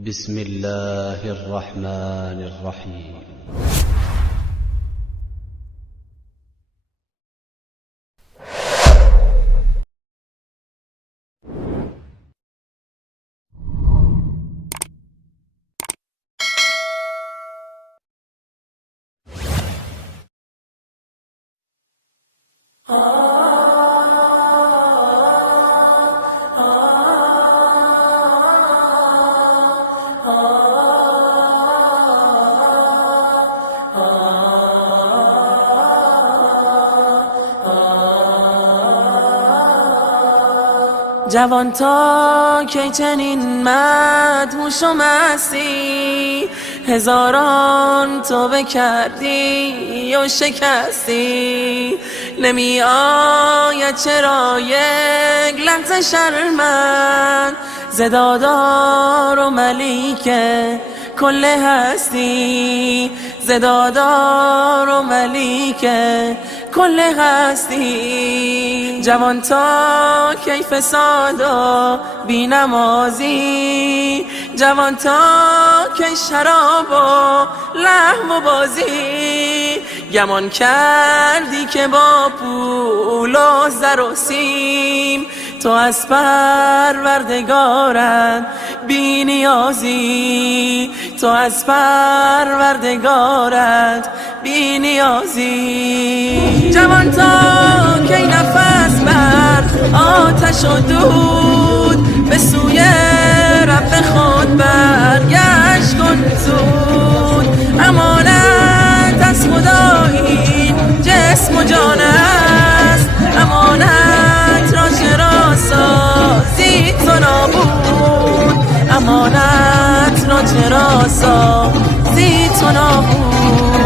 بسم الله الرحمن الرحيم. جوان تا کی چنین مدهوش و مستی، هزاران توبه کردی و شکستی. نمی آید چرا یک لحظه شرمت ز دادار و ملیک کل هستی، ز دادار و ملیک کل هستی. جوان تا کی فساد و بینمازی، جوان تا کی شراب و لهو و بازی. گمان کردی که با پول و زر و سیم تو از پروردگارت بی نیازی، تو از پروردگارت بی نیازی. جوان تا کی نفس بر آتش و دود، به سوی رب خود برگشت کن زود. امانت از خدا این جسم و جان است، امانت را چرا سازی تو نابود، امانت را چرا سازی تو نابود.